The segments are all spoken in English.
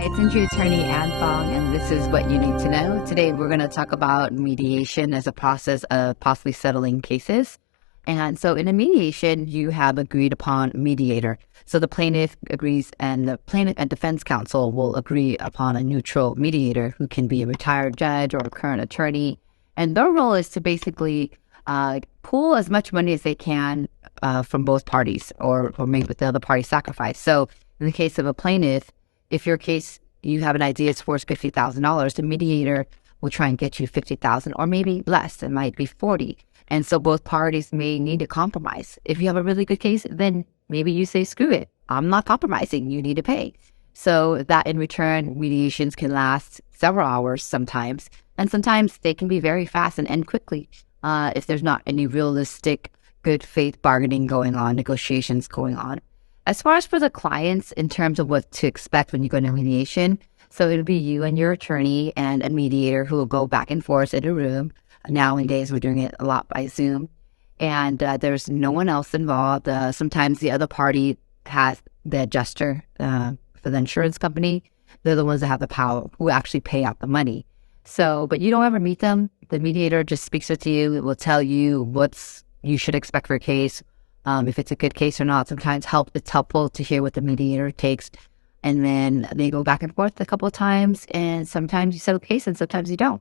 Hi, it's injury attorney Ann Fong, and this is what you need to know. Today, we're going to talk about mediation as a process of possibly settling cases. And so, in a mediation, you have agreed upon mediator. So the plaintiff agrees, and the plaintiff and defense counsel will agree upon a neutral mediator who can be a retired judge or a current attorney. And their role is to basically pull as much money as they can from both parties, or make the other party sacrifice. So, in the case of a plaintiff, if your case, you have an idea it's worth $50,000, the mediator will try and get you 50,000, or maybe less. It might be 40. And so both parties may need to compromise. If you have a really good case, then maybe you say, screw it, I'm not compromising, you need to pay. So that in return, mediations can last several hours sometimes, and sometimes they can be very fast and end quickly if there's not any realistic good faith bargaining going on, negotiations going on. As far as for the clients, in terms of what to expect when you go into mediation, so it'll be you and your attorney and a mediator who will go back and forth in a room. Nowadays, we're doing it a lot by Zoom, and there's no one else involved. Sometimes the other party has the adjuster for the insurance company. They're the ones that have the power, who actually pay out the money. So, but you don't ever meet them. The mediator just speaks with you. It will tell you what you should expect for a case. If it's a good case or not. Sometimes it's helpful to hear what the mediator takes, and then they go back and forth a couple of times, and sometimes you settle the case and sometimes you don't.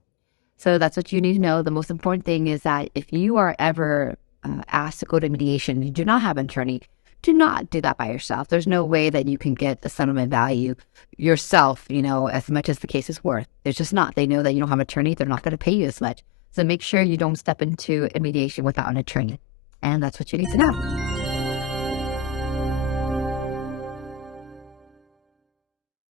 So that's what you need to know. The most important thing is that if you are ever asked to go to mediation, you do not have an attorney, do not do that by yourself. There's no way that you can get the settlement value yourself, as much as the case is worth. There's just not. They know that you don't have an attorney. They're not going to pay you as much. So make sure you don't step into a mediation without an attorney. And that's what you need to know.